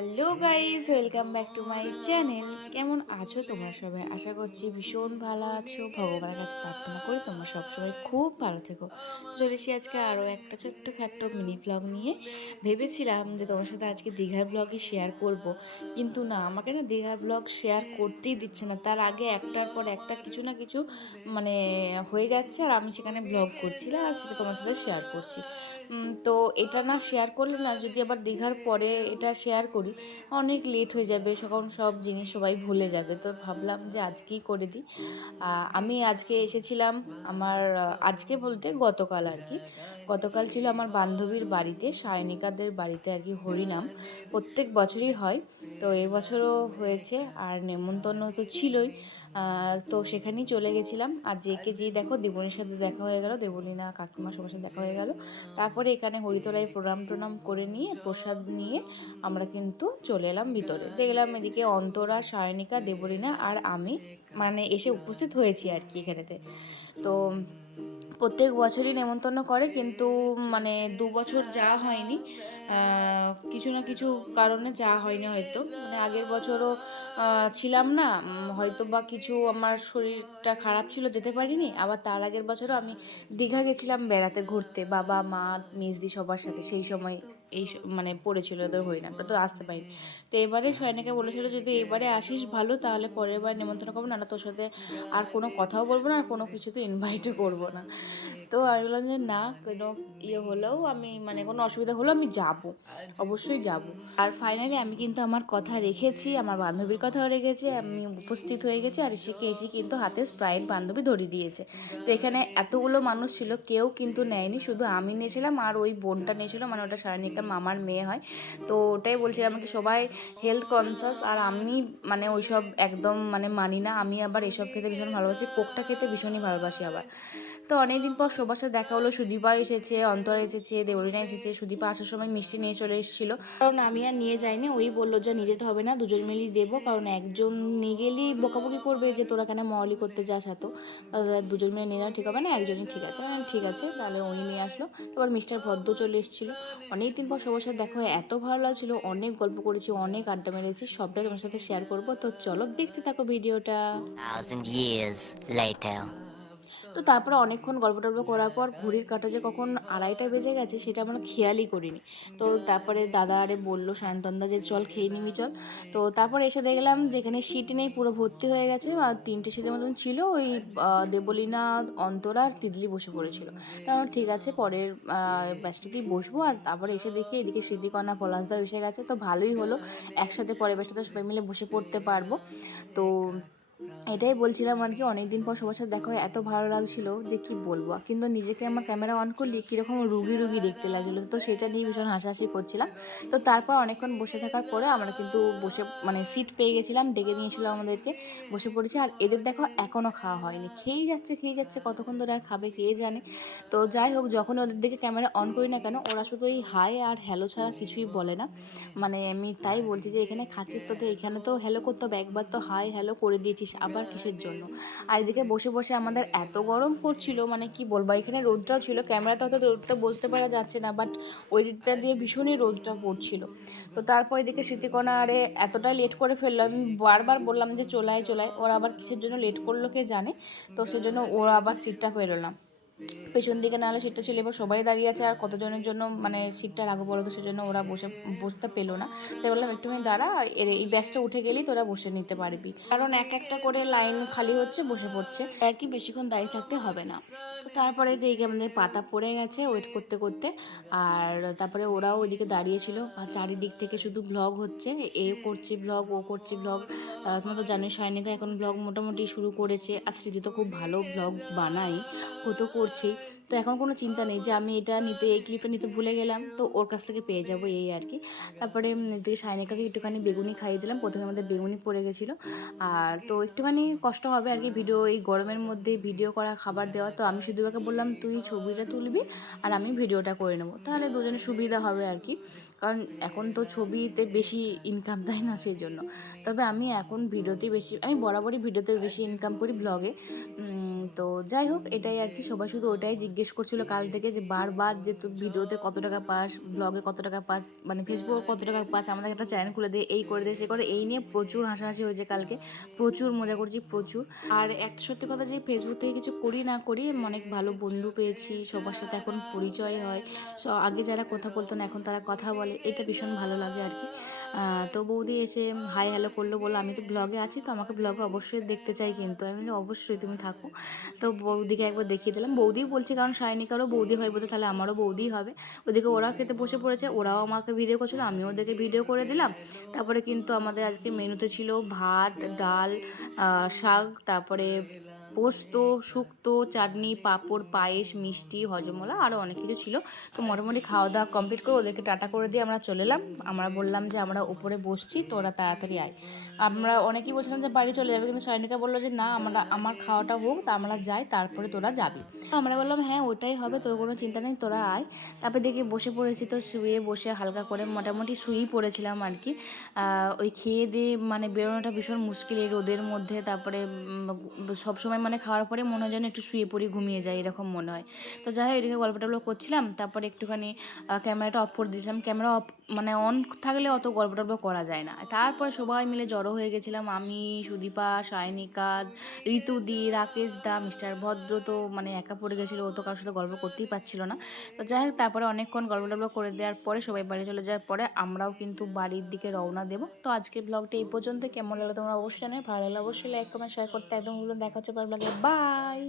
Hello guys, welcome back to my channel. কেমন আছো তোমরা সবাই? আশা করছি ভীষণ ভালো আছো। ভগবানের কাছে প্রার্থনা করি তোমরা সবসময় খুব ভালো থেকো। চলে এসেছি আজকে আরও একটা ছোট্টখাট্ট মিনি ব্লগ নিয়ে। ভেবেছিলাম যে তোমার সাথে আজকে দীঘার ব্লগই শেয়ার করব, কিন্তু না, আমাকে না দীঘার ব্লগ শেয়ার করতেই দিচ্ছে না। তার আগে একটার পর একটা কিছু না কিছু মানে হয়ে যাচ্ছে, আর আমি সেখানে ব্লগ করছিলাম আর সেটা তোমার সাথে শেয়ার করছি। তো এটা না শেয়ার করলে না, যদি আবার দীঘার পরে এটা শেয়ার করি অনেক লেট হয়ে যাবে, তখন সব জিনিস সবাই ভুলে যাবে। তো ভাবলাম যে আজকেই করে দিই। আমি আজকে এসেছিলাম আমার আজকে বলতে গতকাল আর কি। গতকাল ছিল আমার বান্ধবীর বাড়িতে, সায়নিকাদের বাড়িতে আর কি হরিনাম। প্রত্যেক বছরই হয়, তো এবছরও হয়েছে। আর নেমন্তন্ন তো ছিলই, তো সেখানেই চলে গেছিলাম। আর যেই দেখো দেবনীর সাথে দেখা হয়ে গেল, দেবনী না কাকিমা সবার সাথে দেখা হয়ে গেল। তারপরে এখানে হরিতলায় প্রণাম টনাম করে নিয়ে প্রসাদ নিয়ে আমরা কিন্তু চলে এলাম ভিতরে। দেখলাম এদিকে অন্তরা, সায়নিকা, দেবলীনা আর আমি মানে এসে উপস্থিত হয়েছি আর কি এখানেতে। তো প্রত্যেক বছরই নেমন্তন্ন করে, কিন্তু মানে 2 বছর যাওয়া হয়নি, কিছু না কিছু কারণে যাওয়া হয়নি। হয়তো মানে আগের বছরও ছিলাম না, হয়তো বা কিছু আমার শরীরটা খারাপ ছিল, যেতে পারিনি। আবার তার আগের বছরও আমি দীঘা গেছিলাম বেড়াতে, ঘুরতে, বাবা মা মেজদি সবার সাথে। সেই সময় মানে পড়েছিল ওদের হরিনামটা, তো আসতে পারিনি। তো এবারে সয়নাকে বলেছিল যদি এবারে আসিস ভালো, তাহলে পরের বার নেমন্তন্ন করবো, না তোর সাথে আর কোনো কথাও বলবো না, আর কোনো কিছুতে ইনভাইটও করবো না। তো আমি বললাম যে না, কোনো হলেও আমি মানে কোনো অসুবিধা হলেও আমি যাব, অবশ্যই যাব। আর ফাইনালি আমি কিন্তু আমার কথা রেখেছি, আমার বান্ধবীর কথাও রেখেছি। আমি উপস্থিত হয়ে গেছি, আর এসে কিন্তু হাতে স্প্রাইট বান্ধবী ধরিয়ে দিয়েছে। তো এখানে এতগুলো মানুষ ছিল, কেউ কিন্তু নেয়নি, শুধু আমি নিয়েছিলাম আর ওই বোনটা নিয়েছিল, মানে ওটা সায়নিকা মামার মেয়ে হয়। তো ওটাই বলছিলাম কি, সবাই হেলথ কনসাস, আর আমি মানে ওইসব একদম মানে মানি না। আমি আবার এসব খেতে ভীষণ ভালোবাসি, কোকটা খেতে ভীষণই ভালোবাসি আবার। তো অনেকদিন পর সবার সাথে দেখা হলো। সুদীপা এসেছে, অন্তরা এসেছে, দেবলীনা এসেছে। সুদীপা আসার সময় মিষ্টি নিয়ে চলে এসেছিলো, কারণ আমি আর নিয়ে যাইনি। ওই বললো যে নিয়ে যেতে হবে না, দুজন মিলেই দেবো, কারণ একজন নিয়ে গেলেই বকাবকি করবে যে তোরা কেন মলি করতে যাস এত। দুজন মিলে নিয়ে যাওয়া ঠিক হবে না, একজনই ঠিক আছে। ঠিক আছে, তাহলে ওই নিয়ে আসলো। তারপর মিস্টার ভদ্র চলে এসেছিলো। অনেকদিন পর সবার সাথে দেখা হয়, এত ভালো লাগছিলো। অনেক গল্প করেছি, অনেক আড্ডা মেরেছি, সবটাই তোমার সাথে শেয়ার করবো। তো চলো দেখতে থাকো ভিডিওটা। 1,000 years later. তো তারপরে অনেকক্ষণ গল্প টল্প করার পর ঘড়ির কাঁটা যে কখন 2:30 বেজে গেছে সেটা আমরা খেয়ালই করিনি। তো তারপরে দাদা আরে বললো সায়ন্তনদা যে চল খেয়ে নিবি চল। তো তারপরে এসে দেখলাম যেখানে সিট নেই, পুরো ভর্তি হয়ে গেছে। আর 3টে সিটের মতন ছিল, ওই দেবলীনা, অন্তরা আর তিতলি বসে পড়েছিল। তারপর ঠিক আছে, পরের ব্যাচটাতেই বসবো। আর তারপরে এসে দেখি এদিকে স্মৃতিকণা পলাশদা এসে গেছে, তো ভালোই হলো, একসাথে পরের ব্যাচটাতে সবাই মিলে বসে পড়তে পারবো। তো এটাই বলছিলাম আর কি, অনেকদিন পর সবার সাথে দেখা হয়, এত ভালো লাগছিল যে কি বলবো। কিন্তু নিজেকে আমার ক্যামেরা অন করলে কীরকম রুগী রুগী দেখতে লাগছিলো, তো সেটা নিয়ে ভীষণ হাসাহাসি করছিলাম। তো তারপর অনেকক্ষণ বসে থাকার পরে আমরা কিন্তু বসে মানে সিট পেয়ে গেছিলাম, ডেকে নিয়েছিল আমাদেরকে, বসে পড়েছি। আর এদের দেখো এখনও খাওয়া হয়নি, খেয়েই যাচ্ছে, কতক্ষণ ধরে আর খাবে কে জানে। তো যাই হোক, যখন ওদের দিকে ক্যামেরা অন করি না কেন, ওরা শুধু এই হাই আর হ্যালো ছাড়া কিছুই বলে না। মানে আমি তাই বলছি যে এখানে খাচ্ছিস তো এখানে তো হ্যালো করতে হবে, একবার তো হাই হ্যালো করে দিয়েছিস, আবার কিসের জন্য। আর এদিকে বসে বসে আমাদের এত গরম করছিল, মানে কি বলবো, এখানে রোদটাও ছিল, ক্যামেরাতে হয়তো রোদটা বুঝতে পারা যাচ্ছে না, বাট ওই দিকটা দিয়ে ভীষণই রোদটা পড়ছিল। তো তারপর এদিকে স্মৃতিকণা আরে এতটা লেট করে ফেললো, আমি বারবার বললাম যে চলায় চলায়, ওরা আবার কিসের জন্য লেট করলো কে জানে। তো সেজন্য ওরা আবার সিটটা পেরো না, পেছন দিকে, নাহলে সিটটা ছিল। এবার সবাই দাঁড়িয়ে আছে, আর কতজনের জন্য মানে সিটটা রাখবো বলো, তো সেজন্য ওরা বসতে পেলো না। তাই বললাম একটুখানি দাঁড়া, এই ব্যাচটা উঠে গেলেই তোরা বসে নিতে পারবি, কারণ এক একটা করে লাইন খালি হচ্ছে, বসে পড়ছে আর কি, বেশিক্ষণ দাঁড়িয়ে থাকতে হবে না। তো তারপরে দেখি আমাদের পাতা পড়ে গেছে ওয়েট করতে করতে। আর তারপরে ওরাও ওইদিকে দাঁড়িয়েছিল, আর চারিদিক থেকে শুধু ব্লগ হচ্ছে, এ করছে ব্লগ, ও করছে ব্লগ। তোমরা তো জানোই সায়নিকা এখন ব্লগ মোটামুটি শুরু করেছে, আর স্মৃতি তো খুব ভালো ব্লগ বানাই, ও তো করছেই। তো এখন কোনো চিন্তা নেই যে আমি এই ক্লিপটা নিতে ভুলে গেলাম, তো ওর কাছ থেকে পেয়ে যাবো, এই আর কি। তারপরে এদিকে সায়নিকাকে একটুখানি বেগুনি খাইয়ে দিলাম, প্রথমে আমাদের বেগুনি পড়ে গেছিলো। আর তো একটুখানি কষ্ট হবে আর কি, এই গরমের মধ্যে ভিডিও করা, খাবার দেওয়া। তো আমি শুধু ওকে বললাম তুই ছবিটা তুলবি আর আমি ভিডিওটা করে নেবো, তাহলে দুজনের সুবিধা হবে আর কি। কারণ এখন তো ছবিতে বেশি ইনকাম, তাই না? সেই জন্য। তবে আমি এখন ভিডিওতেই বেশি, আমি বরাবরই ভিডিওতে বেশি ইনকাম করি ব্লগে। তো যাই হোক, এটাই আর কি। সবাই শুধু ওটাই জিজ্ঞেস করছিল কাল থেকে, যে বারবার যে তুই ভিডিওতে কত টাকা পাস, ব্লগে কত টাকা পাস, মানে ফেসবুকে কত টাকা পাস, আমাদের একটা চ্যানেল খুলে দে, এই করে দে, সে করে। এই নিয়ে প্রচুর হাসাহাসি হয়েছে কালকে, প্রচুর মজা করছি, প্রচুর। আর একটা সত্যি কথা, যে ফেসবুক থেকে কিছু করি না করি, অনেক ভালো বন্ধু পেয়েছি, সবার সাথে এখন পরিচয় হয়। আগে যারা কথা বলতো না, এখন তারা কথা বলে, এটা ভীষণ ভালো লাগে আর কি। তো বৌদি এসে হাই হ্যালো করলো, বললো আমি তো ব্লগে আছি, তো আমাকে ব্লগে অবশ্যই দেখতে চাই, কিন্তু আমি বললাম অবশ্যই তুমি থাকো। তো বৌদিকে একবার দেখিয়ে দিলাম, বৌদিও বলছি, কারণ সায়নিকারও বৌদি হয় বলতে, তাহলে আমারও বৌদিই হবে। ওদিকে ওরা খেতে বসে পড়েছে, ওরাও আমাকে ভিডিও করছিলো, আমিও ওদেরকে ভিডিও করে দিলাম। তারপরে কিন্তু আমাদের আজকে মেনুতে ছিল ভাত, ডাল, শাক, তারপরে পোস্ত, শুক্তো, চাটনি, পাঁপড়, পায়েস, মিষ্টি, হজমোলা, আরও অনেক কিছু ছিল। তো মোটামুটি খাওয়া দাওয়া কমপ্লিট করে ওদেরকে টাটা করে দিয়ে আমরা চলে এলাম। আমরা বললাম যে আমরা উপরে বসছি, তো ওরা তাড়াতাড়ি আয়। আমরা অনেকেই বলছিলাম যে বাড়ি চলে যাবে, কিন্তু সায়নিকা বললো যে না, আমার খাওয়াটা হোক, তা আমরা যাই, তারপরে তোরা যাবি। তো আমরা বললাম হ্যাঁ ওটাই হবে, তোর কোনো চিন্তা নেই, তোরা আয়। তারপরে দেখি বসে পড়েছি, তো শুয়ে বসে হালকা করে মোটামুটি শুয়েই পড়েছিলাম আর কি। ওই খেয়ে দিয়ে মানে বেরোনোটা ভীষণ মুশকিল এই রোদের মধ্যে। তারপরে সবসময় মানে খাওয়ার পরে মনে হয় যেন একটু শুয়ে পড়ি, ঘুমিয়ে যায়, এরকম মনে হয়। তো যাই হোক, এদিকে গল্প টল্প করছিলাম, তারপরে একটুখানি ক্যামেরাটা অফ করে দিয়েছিলাম। ক্যামেরা অফ মানে অন থাকলে অত গল্প টল্প করা যায় না। তারপরে সবাই মিলে জড়ো হয়ে গেছিলাম, আমি, সুদীপা, সায়নিকা, ঋতুদি, রাকেশ দা, মিস্টার ভদ্র তো মানে একা পড়ে গেছিলো, ও তো কারোর সাথে গল্প করতেই পারছিল না। তো যাই হোক, তারপরে অনেকক্ষণ গল্প টল্প করে দেওয়ার পরে সবাই বাড়ি চলে যাওয়ার পরে আমরাও কিন্তু বাড়ির দিকে রওনা দেবো। তো আজকের ব্লগটা এই পর্যন্ত। কেমন লাগলো তোমরা অবশ্যই জানাবে, ভালো লাগলে অবশ্যই লাইক কমেন্ট শেয়ার করতে একদম ভুলো। দেখা হচ্ছে পরের ব্লগে, বাই।